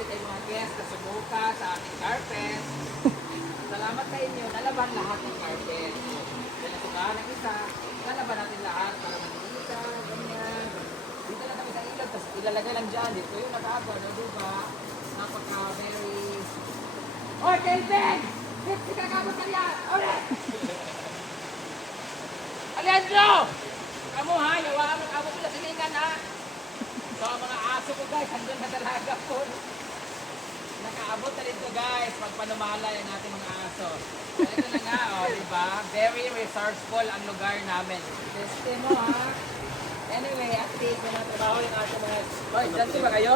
nag-visit ay mga guest na sumuka sa ating carpet. Salamat sa inyo, nalaban lahat ng carpet. Dahil nasukaan ng isa, nalaban natin lahat para manilita, ganyan. Dito lang kami sa ilog, tapos ilalagay lang dyan. Dito yung nag-agaw, no, diba? Napaka-very... Oh, Kelvin! Hindi ka nagamot ka niya! Ulit! Alejandro! Kamu ha, yawaan mo amo ko na silingan ha. So mga aso ko guys, hanggang na dalaga po. Nakaabot na dito guys, pagpanumalay ang ating mga aso. So ito na nga, oh, diba? Very resourceful ang lugar namin. Teste mo ha. Anyway, active na trabaho yung ating mga... Boy, dyan ba kayo?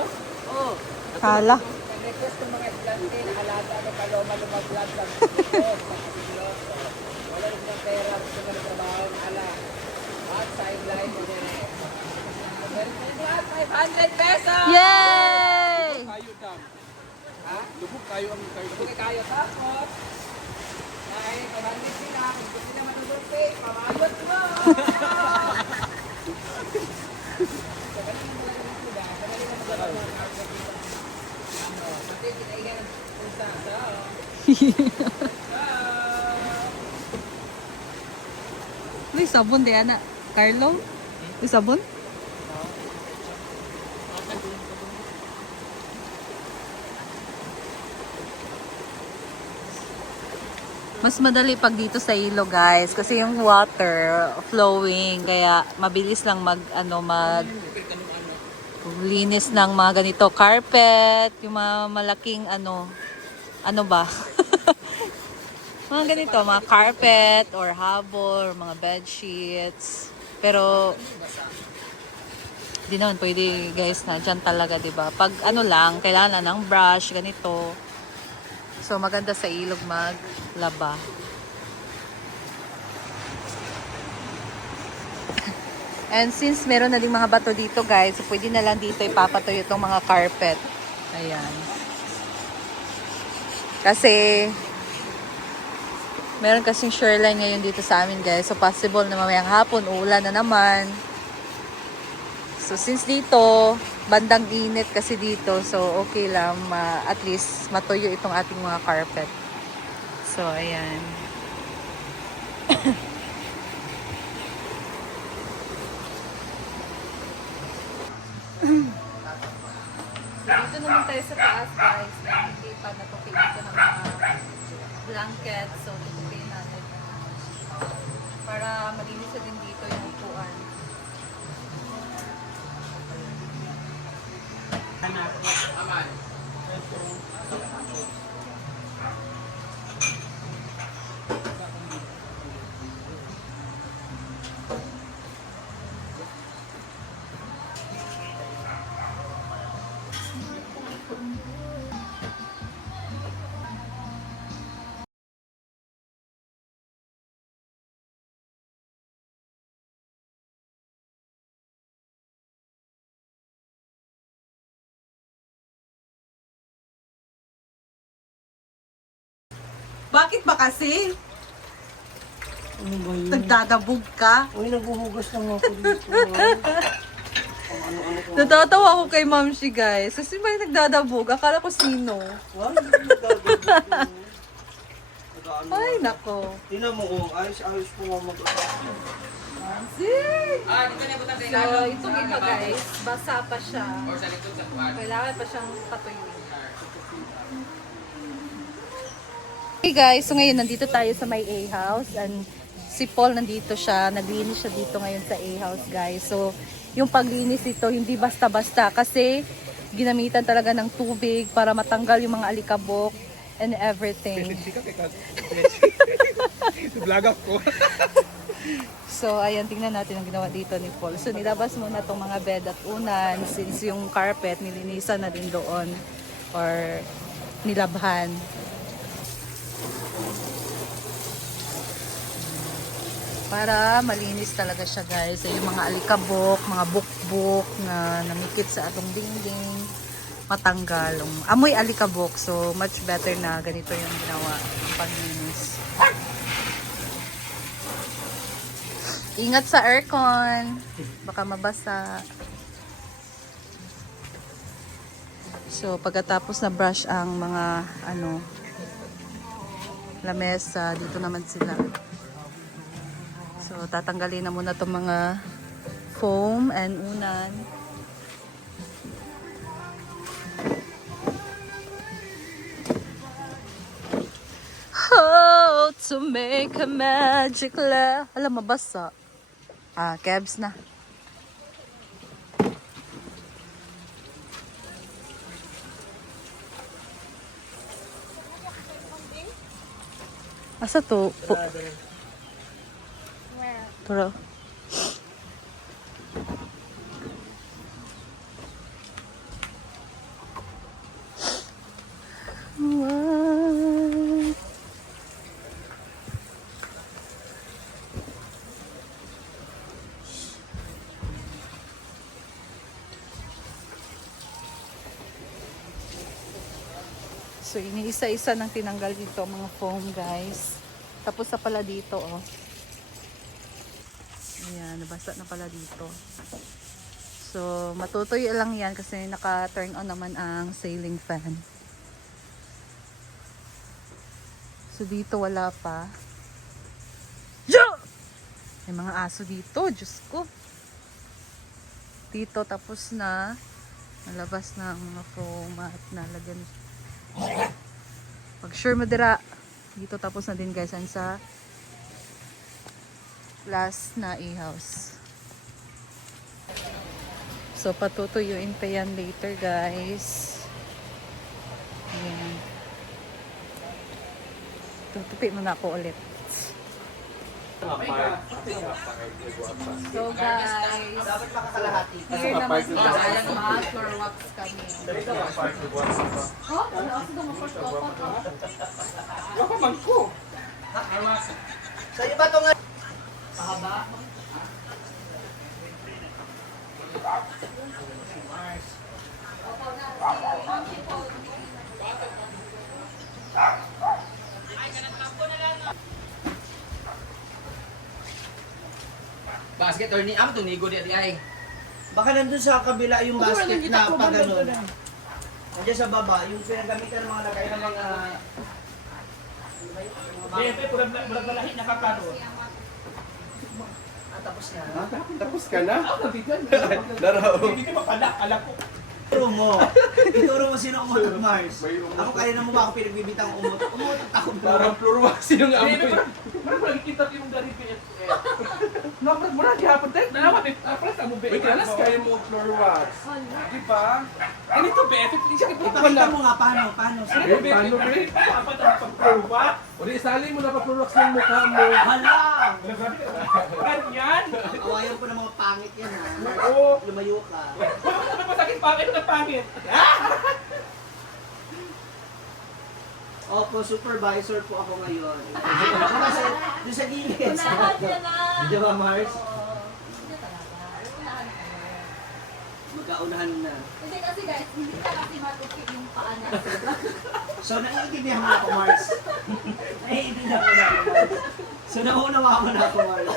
Oo. Hala. Nag-request ng mga estudyante na alata ng paloma lumaglag lang. Wala rin ng pera, gusto na trabaho ng ala. At sideline mo din eh. 500 pesos! Yay! Kayo dam. Ha? Lubog kayo ang kayo. Bukay kayo tapos. Ay, 500 sila. Kung gusto nila matulog pay, pamayot mo! Sabali mo lang yung sila. Sabali mo lang yung carpet dito. Ano, pati kinaigan ng pulsa. May sabon di ana. Carlo? May sabon? Mas madali pag dito sa ilog, guys, kasi yung water flowing, kaya mabilis lang mag linis ng mga ganito carpet, yung mga malaking ano ba? Mga ganito, mga carpet or habor, or mga bed sheets. Pero di naman pwede, guys, na dyan talaga, 'di ba? Pag ano lang, kailangan ng brush ganito. So maganda sa ilog maglaba. And since meron na ding mga bato dito, guys, so pwede na lang dito ipapatuyo itong mga carpet. Ayan. Kasi meron kasing shoreline ngayon dito sa amin, guys. So possible na mamayang hapon uulan na naman. So since dito bandang init kasi dito, so okay lang at least matuyo itong ating mga carpet. So ayan. Dito naman tayo sa taas, guys. Hindi pa natupi dito ng mga blanket. So tutupin natin para malinis na din dito yung upuan. Aman. Bakit ba kasi? Ano ba yun? Nagdadabog ka? Uy, naghuhugas lang ako dito. Ano-ano ko. Natatawa ako kay Mamshi, guys. Kasi may nagdadabog. Akala ko sino. Why? Nagdadabog. Ay, nako. Tingnan mo, oh, ayos-ayos po nga Mamshi! Ah, dito na butang sa So, ilalim. itong iba, guys. Basa pa siya. Or sa likod sa kuwan. Kailangan pa siyang patuyuin. Hey guys, so ngayon nandito tayo sa may A-house and si Paul nandito siya, naglinis siya dito ngayon sa A-house, guys. So yung paglinis dito hindi basta-basta kasi ginamitan talaga ng tubig para matanggal yung mga alikabok and everything. Vlog ako. So ayan, tingnan natin ang ginawa dito ni Paul. So nilabas muna tong mga bed at unan since yung carpet nilinisan na din doon or nilabhan. Para malinis talaga siya, guys. Yung mga alikabok, mga bukbok na namikit sa atong dingding, matanggal. Amoy alikabok. So, much better na ganito yung ginawa ng paglinis. Ingat sa aircon. Baka mabasa. So, pagkatapos na brush ang mga, lamesa, dito naman sila. So, tatanggalin na muna itong mga foam and unan. How to make a magic laugh. Alam, mabasa. Kebs na. Asa to? Turo. What? So, iniisa-isa nang tinanggal dito ang mga foam, guys. Tapos na pala dito, oh. Ayan, nabasa na pala dito. So, matutoy lang yan kasi naka-turn on naman ang ceiling fan. So, dito wala pa. Yeah! May mga aso dito, Diyos ko. Dito, tapos na. Nalabas na ang mga foam at nalagyan. Pag sure madira, dito tapos na din guys ang sa last na e-house. So patutuyuin pa yan later guys. Ayan. Tutupi muna ako ulit. So guys, Dapat makakalahati. here naman sila mag-floor wax kami. Oh, ano ako doon first ko pa. Wala man ko. Sa iba to nga. Mahaba. Basket or ni am tunigo di ay. Baka nandun sa kabila yung basket na pa ganun. Nandiyan sa baba, yung pinagamitan ng mga lagay ng mga... Bebe, bulag malahi nakakaroon. Tapos na. Tapos ka na? Ako nabigyan. Laro. Hindi ko mapala, alam ko. Ituro mo. Ituro mo sino umutot, Mars. Ako kaya na mo ba ako pinagbibitang umutot? Umutot ako, bro. Parang plurwasin yung Bebe, amoy. parang nakikita ko yung galing ko. Naman mo na gihapon tayo. Nalaman eh. Parang sa mo be. Wait, alas kaya mo plurwas. Di ba? Ganito Bebe, hindi siya Ipakita mo nga paano. Ano Eh, Bebe? paano, Bebe? Dapat ang pagpurwa. O di, isali mo na pa-plurwas ng mukha mo. Hala! Ganyan. Awayan ko ng mga pangit yan, ha? Oo. Lumayo ka. Bakit naman masakit pa? Ito na pangit. Opo, supervisor po ako ngayon. Kasi doon sa gilid. Di ba, Mars? Magkaunahan na. Hindi kasi guys, hindi ka kasi matupik yung paa na. So, naiintindihan mo ako, Mars. Naiintindihan mo na ako, Mars. So, naunawa mo na ako, Mars.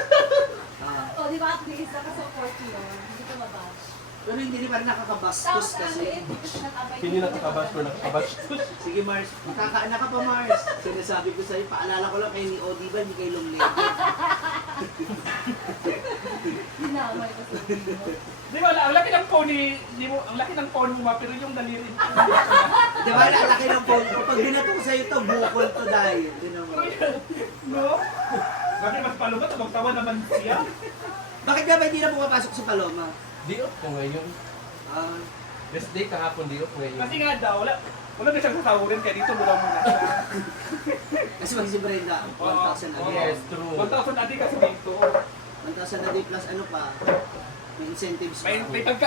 O, di ba at least nakasupport yun. Hindi ka mabash. Pero hindi rin pa rin nakakabastos kasi. Hindi nakakabash mo, nakakabash. Sige, Mars. Makakaana ka pa, Mars. Sinasabi ko sa'yo, paalala ko lang kay ni Odi ba, hindi kay Long Lady. Hinamay ko sa Di ba, ang laki ng phone ang laki ng phone mo, pero yung daliri. Di ba, ang laki ng phone ko. Pag binato ko sa'yo ito, bukol to dahil. No? Bakit mas paluma, tumagtawa naman siya. Bakit nga ba hindi na pumapasok sa Paloma? Di off ko ngayon. Ah, Best day kahapon, di off ngayon. Kasi nga daw, wala na siyang sasahurin, kaya dito mula muna siya. kasi mag si Brenda, 1,000 a day. Yes, true. 1,000 natin kasi dito. 1,000 a day plus ano pa, may incentives pa.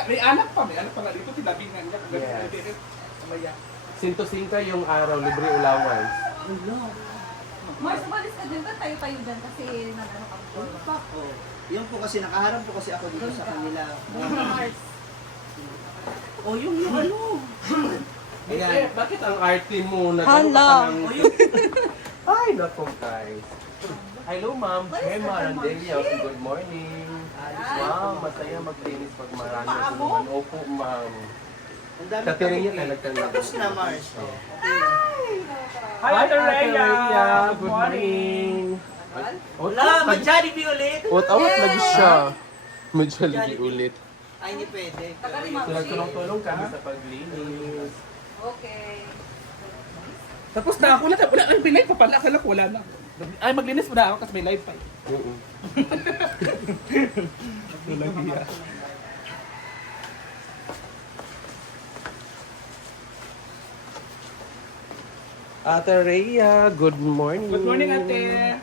May anak pa nga dito, tinabingan niya. Kung Yes. ganito, mamaya. Sinto-singka yung araw, libre allowance. Ano? Mars, umalis ka din ba? Tayo-tayo dyan kasi nag-ano ka po. Oh, yun po kasi, nakaharap po kasi ako dito sa kanila. Mars. Oh, yung ano? Eh, Ayan. bakit ang arte mo? Hala. Oh, yung... Ay, nako guys. Hello ma'am, Gemma Randelia. Good morning. Wow, masaya mag-tennis pag marami ang tulungan. Opo ma'am. Ang dami Kateria kami. talaga. Tapos na, Mars. Hi, Ate Rhea! Good morning! Wala, mag-Jollibee ulit. Out lagi siya. Mag-Jollibee ulit. Ay, hindi pwede. So, nagtulong-tulong kami sa paglinis. Okay. Tapos na ako na. Wala, may live pa pala. Akala ko wala na. Ay, maglinis mo na ako kasi may live pa. Oo. Ate Rhea, good morning. Good morning, ate.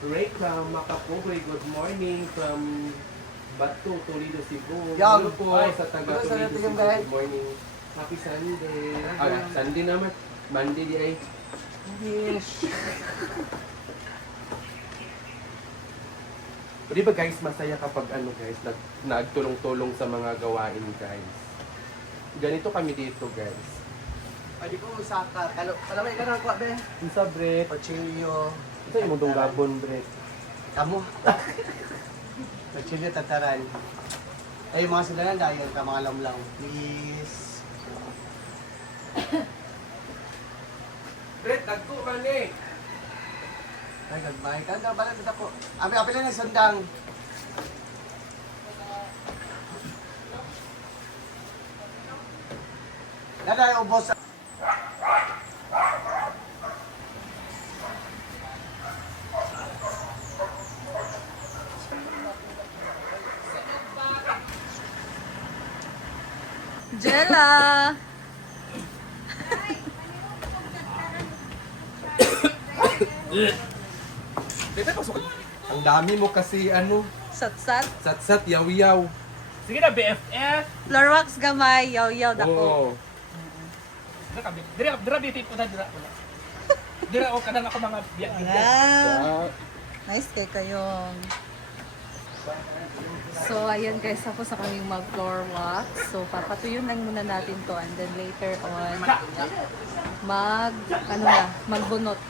Ray from Macapoy, good morning from Batu, Toledo, Cebu. Yan. Hello po sa taga Toledo, Cebu. Good morning. Happy Sunday. Sunday naman. Monday di ay. Yes. Di ba guys, masaya kapag ano guys, nagtulong-tulong sa mga gawain guys. Ganito kami dito guys. Pwede ko sa kalamay ka ng kwa, be. Isa Brett. Pachilyo. Ito yung mundong gabon Brett. Kamu. Pachilyo, tataran. Ay, mga sila na dahil ka mga lamlang. Please. Brett, nagto man eh. Ay, goodbye. Kanda, bala na po. Abi lang ng sundang. Nada, ubos. Jella! Dito, pasok. Ang dami mo kasi ano, Satsat. satsat, yaw-yaw. Sige na, BFF. Florwax gamay, yaw-yaw dako. Oo. Dira, BFF po na, dira. Dira, o ka na ako mga biyak. Ah, nice kay kayong. So, ayun guys, tapos na kaming mag-floor walk. So, papatuyon lang muna natin to and then later on, magbunot.